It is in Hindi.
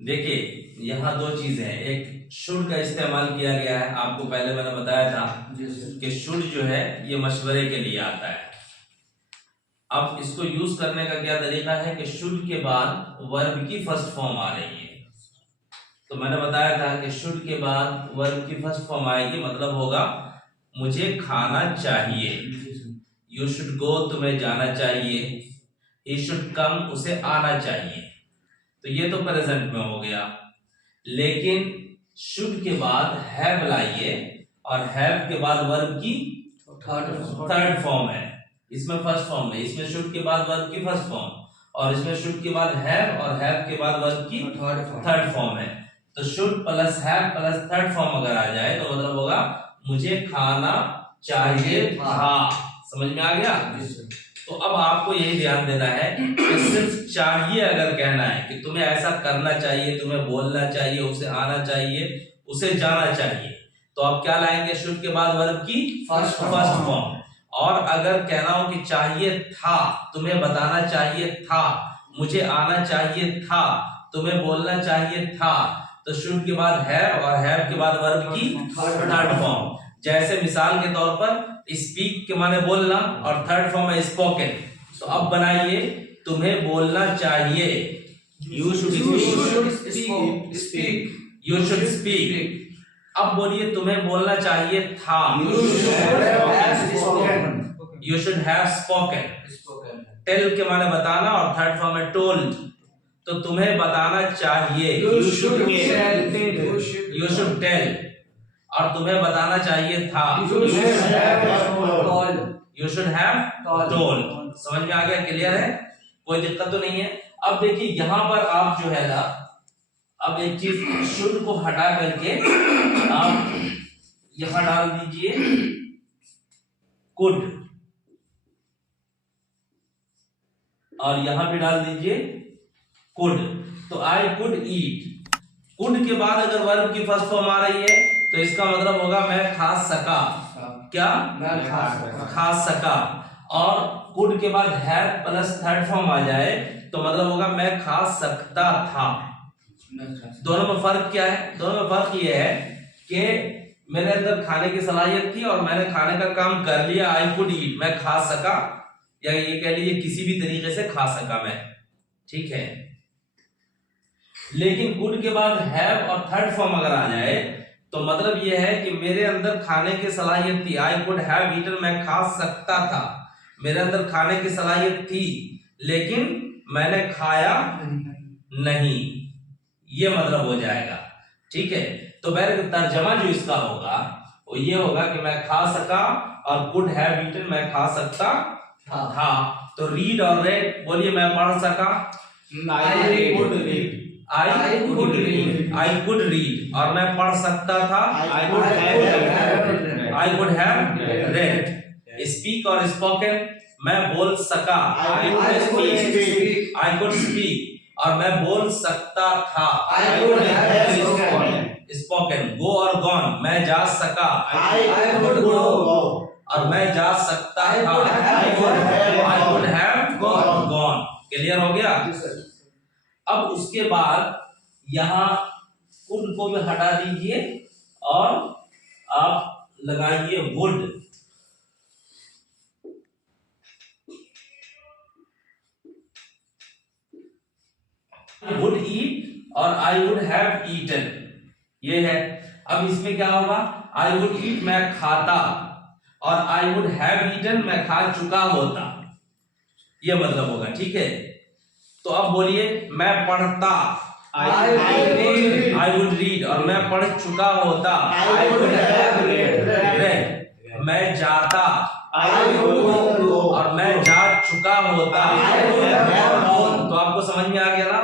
देखिए यहाँ दो चीजें हैं, एक शुड का इस्तेमाल किया गया है, आपको पहले मैंने बताया था कि शुड जो है ये मशवरे के लिए आता है। अब इसको यूज करने का क्या तरीका है कि शुड के बाद वर्ब की फर्स्ट फॉर्म आ रही है। तो मैंने बताया था कि शुड के बाद वर्ब की फर्स्ट फॉर्म आएगी, मतलब होगा मुझे खाना चाहिए। यू शुड गो, तुम्हें जाना चाहिए। ही शुड कम, उसे आना चाहिए। तो ये तो प्रेजेंट में हो गया। लेकिन शुड के बाद हैव लाइए, और हैव के बाद वर्ब की थर्ड फॉर्म है। इसमें फर्स्ट फॉर्म है, इसमें शुड के बाद वर्ब की फर्स्ट फॉर्म, और इसमें शुड के बाद हैव और हैव के बाद वर्ब की थर्ड फॉर्म है। तो should plus have plus third form अगर आ जाए तो मतलब होगा मुझे खाना चाहिए था। समझ में आ गया? तो अब आपको यही ध्यान देना है कि सिर्फ चाहिए अगर कहना है कि तुम्हें ऐसा करना चाहिए, तुम्हें बोलना चाहिए, उसे आना चाहिए, उसे जाना चाहिए, तो आप क्या लाएंगे? शुड के बाद वर्ब की फर्स्ट फॉर्म। और अगर कहना हो कि चाहिए था, तुम्हें बताना चाहिए था, मुझे आना चाहिए था, तुम्हें बोलना चाहिए था, तो शुड के बाद है और हैव के बाद वर्ब की थर्ड फॉर्म। जैसे मिसाल के तौर पर स्पीक के माने बोलना और थर्ड फॉर्म है स्पोकन। तो अब बनाइए तुम्हें बोलना चाहिए, you should speak, you should speak. अब बोलिए तुम्हें बोलना चाहिए था, you should have spoken. Tell के माने बताना और थर्ड फॉर्म है टोल्ड। तो तुम्हें बताना चाहिए, यू शुड टेल, और तुम्हें बताना चाहिए था, यू शुड हैव टोल्ड। समझ में आ गया? क्लियर है? कोई दिक्कत तो नहीं है? अब देखिए यहां पर आप जो है ना, अब एक चीज शुड को हटा करके आप यहां डाल दीजिए कुड, और यहां पे डाल दीजिए कुड। तो आई कुड ईट। कुड के बाद अगर वर्ब की फर्स्ट फॉर्म आ रही है तो इसका मतलब होगा मैं खा सका। क्या? मैं खा सका। और कुड के बाद हैव प्लस थर्ड फॉर्म आ जाए तो मतलब होगा मैं खा सकता था। दोनों में फर्क क्या है? दोनों में फर्क ये है कि मेरे अंदर खाने की सलाहियत थी और मैंने खाने का काम कर लिया, आई कुड ईट, मैं खा सका, या ये कह लीजिए किसी भी तरीके से खा सका मैं। ठीक है? लेकिन कुड के बाद हैव और थर्ड फॉर्म अगर आ जाए तो मतलब यह है कि मेरे अंदर खाने की सलाहियत थी, आई कुड हैव ईटन, मैं खा सकता था, मेरे अंदर खाने की सलाहियत थी लेकिन मैंने खाया नहीं, ये मतलब हो जाएगा। ठीक है? तो तर्जमा जो इसका होगा वो ये होगा कि मैं खा सका, और कुड हैव ईटन मैं खा सकता था। तो रीड और रेड, बोलिए मैं पढ़ सका, आई कुड रीड, और मैं पढ़ सकता था, I could have read. Speak और स्पोकन, मैं बोल सका, आई कुड स्पीक, और मैं बोल सकता था, आई कुड हैव स्पोकन। गो और गॉन, मैं जा सका, आई कुड गो, और मैं जा सकता था, I could have gone. Clear हो गया? अब उसके बाद यहां कुड को भी हटा दीजिए और आप लगाइए वुड। वुड ईट और आई वुड हैव ईटन, ये है। अब इसमें क्या होगा? आई वुड ईट मैं खाता, और आई वुड हैव ईटन मैं खा चुका होता, ये मतलब होगा। ठीक है? तो अब बोलिए मैं पढ़ता, आई वुड रीड, और मैं पढ़ चुका होता, आई वुड हैव रेड। मैं जाता, आई वुड गो, और मैं जा चुका होता, आई वुड हैव गॉन। तो आपको समझ में आ गया ना?